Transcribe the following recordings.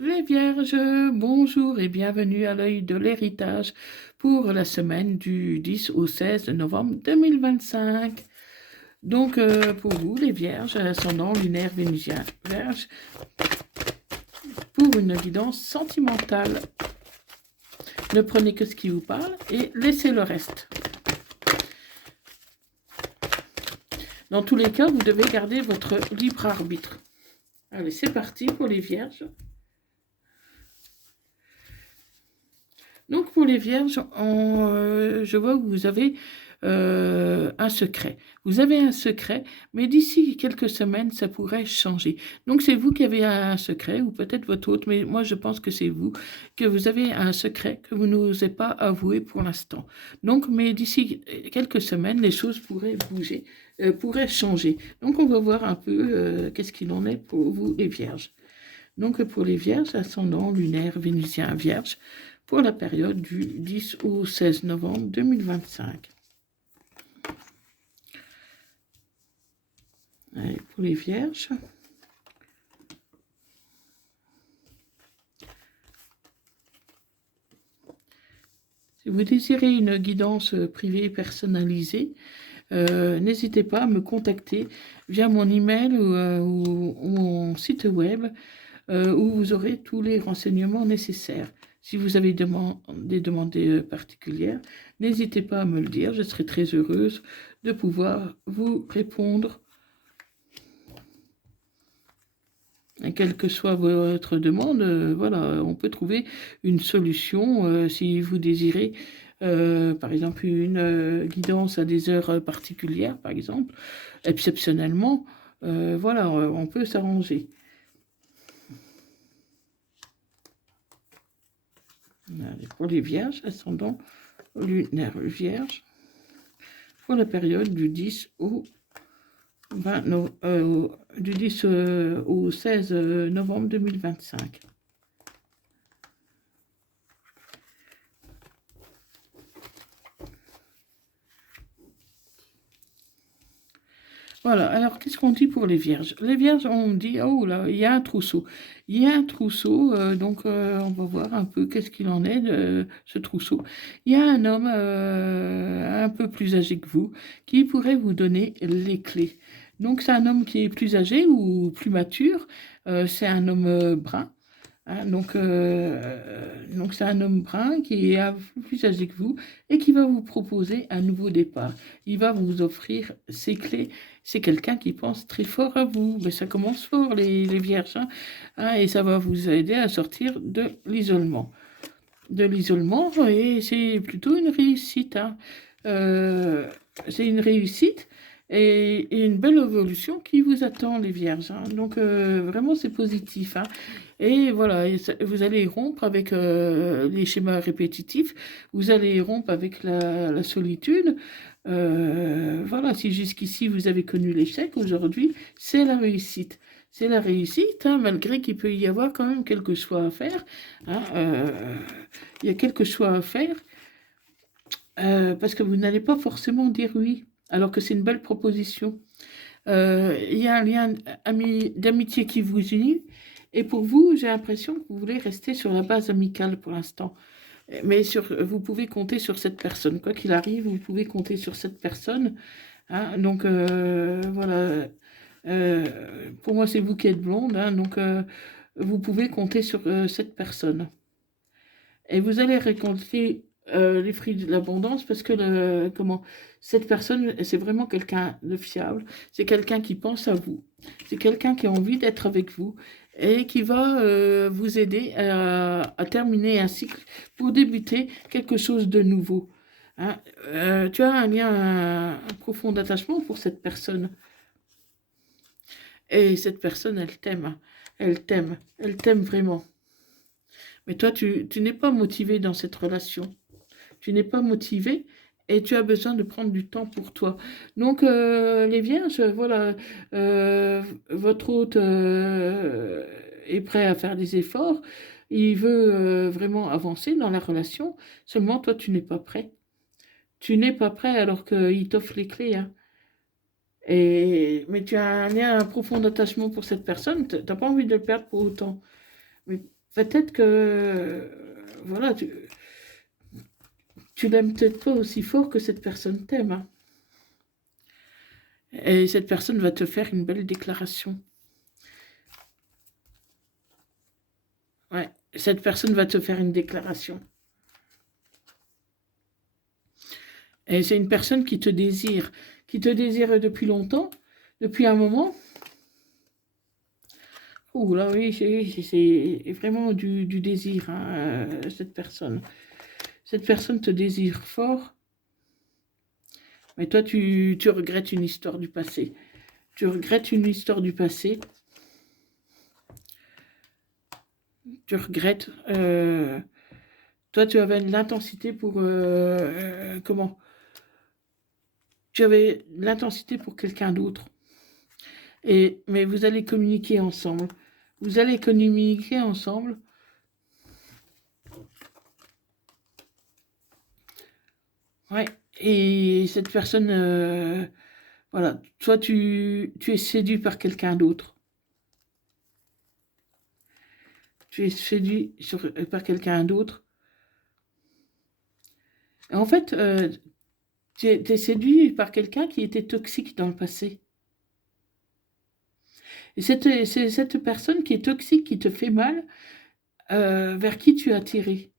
Les Vierges, bonjour et bienvenue à l'œil de l'héritage pour la semaine du 10 au 16 novembre 2025. Donc, pour vous, les Vierges, ascendant lunaire vénusien Vierge, pour une guidance sentimentale. Ne prenez que ce qui vous parle et laissez le reste. Dans tous les cas, vous devez garder votre libre arbitre. Allez, c'est parti pour les Vierges. Donc pour les Vierges, je vois que vous avez un secret. Vous avez un secret, mais d'ici quelques semaines, ça pourrait changer. Donc c'est vous qui avez un secret, ou peut-être votre autre, mais moi je pense que c'est vous, que vous avez un secret que vous n'osez pas avouer pour l'instant. Donc, mais d'ici quelques semaines, les choses pourraient bouger, pourraient changer. Donc on va voir un peu qu'est-ce qu'il en est pour vous les Vierges. Donc pour les Vierges, ascendant lunaire vénusien Vierge, pour la période du 10 au 16 novembre 2025. Allez, pour les Vierges. Si vous désirez une guidance privée personnalisée, n'hésitez pas à me contacter via mon email ou mon site web où vous aurez tous les renseignements nécessaires. Si vous avez des demandes particulières, n'hésitez pas à me le dire. Je serai très heureuse de pouvoir vous répondre. Et quelle que soit votre demande, voilà, on peut trouver une solution si vous désirez, par exemple, une guidance à des heures particulières, par exemple, exceptionnellement, voilà, on peut s'arranger. Pour les vierges, ascendant lunaire vierge, pour la période du 10 au 16 novembre 2025. Voilà, alors qu'est-ce qu'on dit pour les vierges? Les vierges, on dit, oh là, il y a un trousseau. Il y a un trousseau, donc on va voir un peu qu'est-ce qu'il en est de ce trousseau. Il y a un homme un peu plus âgé que vous qui pourrait vous donner les clés. Donc c'est un homme qui est plus âgé ou plus mature, c'est un homme brun. Hein, donc c'est un homme brun qui est un peu plus âgé que vous et qui va vous proposer un nouveau départ. Il va vous offrir ses clés. C'est quelqu'un qui pense très fort à vous. Mais ça commence fort, les vierges. Hein, et ça va vous aider à sortir de l'isolement. Et c'est plutôt une réussite. Hein. C'est une réussite et une belle évolution qui vous attend, les vierges. Hein. Donc, vraiment, c'est positif. Hein. Et voilà, vous allez rompre avec les schémas répétitifs, vous allez rompre avec la solitude. Voilà, si jusqu'ici vous avez connu l'échec, aujourd'hui, c'est la réussite. C'est la réussite, hein, malgré qu'il peut y avoir quand même quelques choix à faire. Hein, il y a quelques choix à faire parce que vous n'allez pas forcément dire oui, alors que c'est une belle proposition. Il y a un lien d'amitié qui vous unit. Et pour vous, j'ai l'impression que vous voulez rester sur la base amicale pour l'instant. Mais vous pouvez compter sur cette personne. Quoi qu'il arrive, vous pouvez compter sur cette personne. Hein. Donc, voilà. Pour moi, c'est vous qui êtes blonde. Hein. Donc, vous pouvez compter sur cette personne. Et vous allez récolter les fruits de l'abondance parce que cette personne, c'est vraiment quelqu'un de fiable. C'est quelqu'un qui pense à vous. C'est quelqu'un qui a envie d'être avec vous et qui va vous aider à terminer un cycle pour débuter quelque chose de nouveau. Hein. Tu as un lien, un profond attachement pour cette personne. Et cette personne, elle t'aime. Hein. Elle t'aime vraiment. Mais toi, tu n'es pas motivé dans cette relation. Tu n'es pas motivé et tu as besoin de prendre du temps pour toi. Donc, les vierges, voilà, votre hôte est prêt à faire des efforts. Il veut vraiment avancer dans la relation. Seulement, toi, tu n'es pas prêt. Tu n'es pas prêt alors qu'il t'offre les clés. Hein. Mais tu as un profond attachement pour cette personne. Tu n'as pas envie de le perdre pour autant. Mais peut-être que, voilà, tu l'aimes peut-être pas aussi fort que cette personne t'aime, hein. Et cette personne va te faire une belle déclaration. Ouais, cette personne va te faire une déclaration. Et c'est une personne qui te désire depuis longtemps, depuis un moment. Ouh là, oui, c'est vraiment du désir, hein, cette personne. Cette personne te désire fort, mais toi, tu regrettes une histoire du passé. Tu regrettes une histoire du passé. Tu regrettes. Toi, tu avais l'intensité pour... comment? Tu avais l'intensité pour quelqu'un d'autre. Mais vous allez communiquer ensemble. Vous allez communiquer ensemble. Ouais. Et cette personne, voilà, toi, tu es séduit par quelqu'un d'autre. Tu es séduit par quelqu'un d'autre. En fait, tu es séduit par quelqu'un qui était toxique dans le passé. Et c'est cette personne qui est toxique, qui te fait mal, vers qui tu es attiré.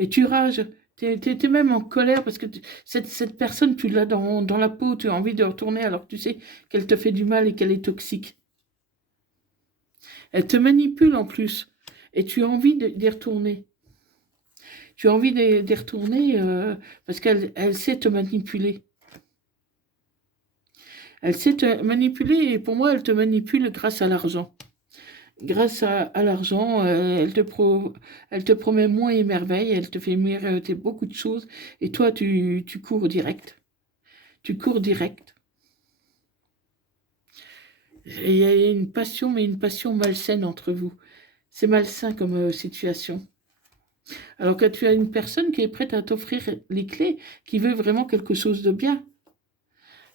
Et tu rages. T'es même en colère parce que cette personne, tu l'as dans la peau, tu as envie de retourner alors que tu sais qu'elle te fait du mal et qu'elle est toxique. Elle te manipule en plus. Et tu as envie d'y retourner. Tu as envie d'y retourner parce qu'elle sait te manipuler. Elle sait te manipuler et pour moi, elle te manipule grâce à l'argent. Grâce à l'argent, elle te promet moins et merveilles, elle te fait mériter beaucoup de choses et toi, tu cours direct. Tu cours direct. Et il y a une passion, mais une passion malsaine entre vous. C'est malsain comme situation. Alors que tu as une personne qui est prête à t'offrir les clés, qui veut vraiment quelque chose de bien,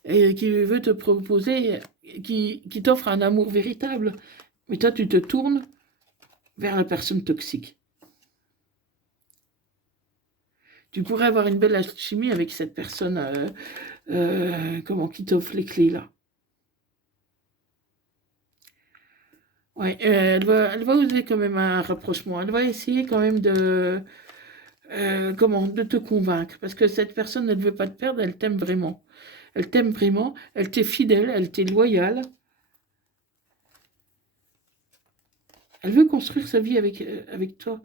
et qui veut te proposer, qui t'offre un amour véritable. Mais toi, tu te tournes vers la personne toxique. Tu pourrais avoir une belle alchimie avec cette personne qui t'offre les clés là. Ouais, elle va oser quand même un rapprochement. Elle va essayer quand même de te convaincre. Parce que cette personne, elle ne veut pas te perdre, elle t'aime vraiment. Elle t'aime vraiment, elle t'est fidèle, elle t'est loyale. Elle veut construire sa vie avec toi.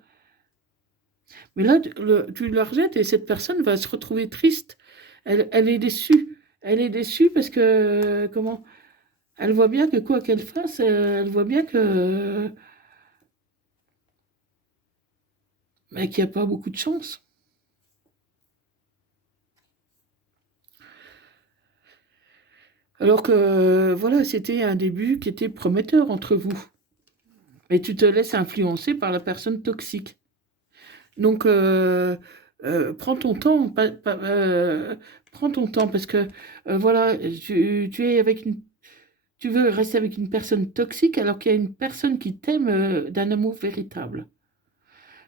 Mais là, tu la rejettes et cette personne va se retrouver triste. Elle est déçue. Elle est déçue parce que, elle voit bien que quoi qu'elle fasse, elle voit bien que, qu'il n'y a pas beaucoup de chance. Alors que, voilà, c'était un début qui était prometteur entre vous. Mais tu te laisses influencer par la personne toxique. Donc, prends ton temps, prends ton temps parce que, voilà, tu es avec tu veux rester avec une personne toxique alors qu'il y a une personne qui t'aime d'un amour véritable.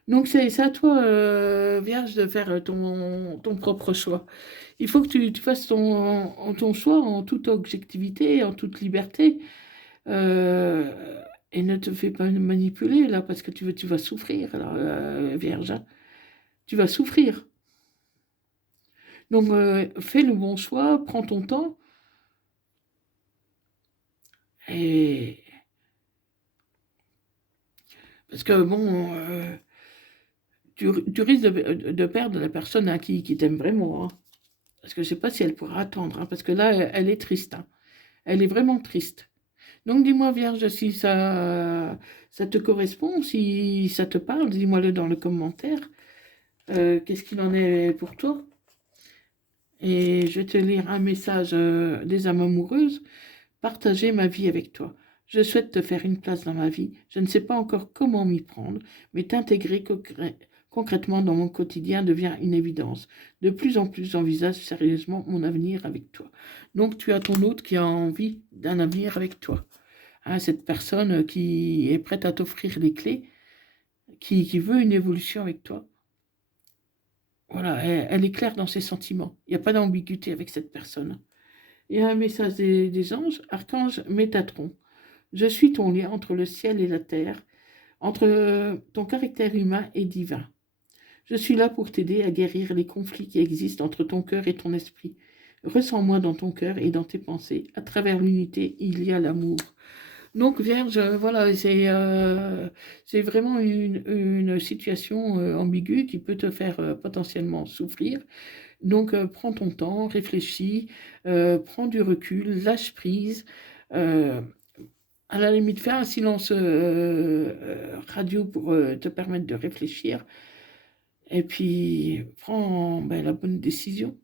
Donc, c'est à toi, Vierge, de faire ton propre choix. Il faut que tu fasses ton choix en toute objectivité, en toute liberté. euh, et ne te fais pas manipuler, là, parce que tu vas souffrir, là, Vierge, hein. Tu vas souffrir. Donc, fais le bon choix, prends ton temps. Et... Parce que, bon, tu risques de perdre la personne hein, qui t'aime vraiment, hein. Parce que je ne sais pas si elle pourra attendre, hein, parce que là, elle est triste, hein. Elle est vraiment triste. Donc, dis-moi, Vierge, si ça te correspond, si ça te parle, dis-moi-le dans le commentaire. Qu'est-ce qu'il en est pour toi? Et je vais te lire un message des âmes amoureuses. Partager ma vie avec toi. Je souhaite te faire une place dans ma vie. Je ne sais pas encore comment m'y prendre, mais t'intégrer concrètement dans mon quotidien devient une évidence. De plus en plus, j'envisage sérieusement mon avenir avec toi. Donc, tu as ton hôte qui a envie d'un avenir avec toi. hein, cette personne qui est prête à t'offrir les clés, qui veut une évolution avec toi. Voilà, elle est claire dans ses sentiments. Il n'y a pas d'ambiguïté avec cette personne. Il y a un message des anges, Archange Métatron. Je suis ton lien entre le ciel et la terre, entre ton caractère humain et divin. Je suis là pour t'aider à guérir les conflits qui existent entre ton cœur et ton esprit. Ressens-moi dans ton cœur et dans tes pensées. À travers l'unité, il y a l'amour. Donc, Vierge, voilà, c'est vraiment une situation ambiguë qui peut te faire potentiellement souffrir. Donc, prends ton temps, réfléchis, prends du recul, lâche prise. euh, à la limite, fais un silence radio pour te permettre de réfléchir. Et puis, prends la bonne décision.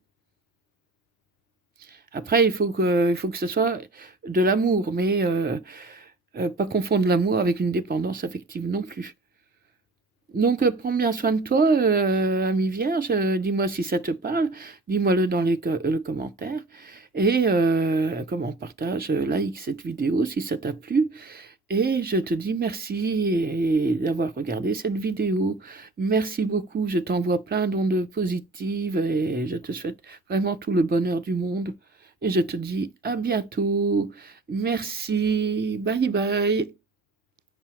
Après, il faut que ce soit de l'amour, mais pas confondre l'amour avec une dépendance affective non plus. Donc, prends bien soin de toi, ami vierge. Dis-moi si ça te parle. Dis-moi-le dans le commentaire. Et comment partage, like cette vidéo si ça t'a plu. Et je te dis merci d'avoir regardé cette vidéo. Merci beaucoup. Je t'envoie plein d'ondes positives et je te souhaite vraiment tout le bonheur du monde. Et je te dis à bientôt. Merci. Bye bye.